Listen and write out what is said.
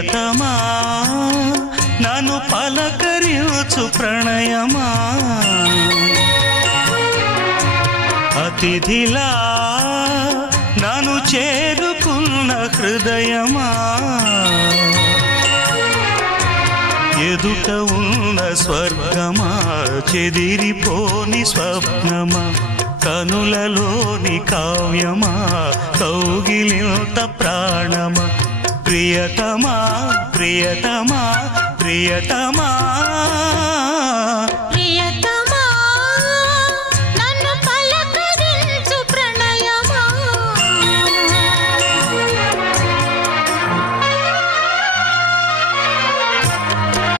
ప్రియతమా నన్ను పలకరించు ప్రణయమా అతిథిలా నన్ను చేరుకున్న హృదయమా ఎదుట ఉన్న స్వర్గమా చెదిరిపోని స్వప్నమా కనులలోని కావ్యమా కౌగిలింత ప్రాణమా ప్రియతమా ప్రియతమా ప్రియతమా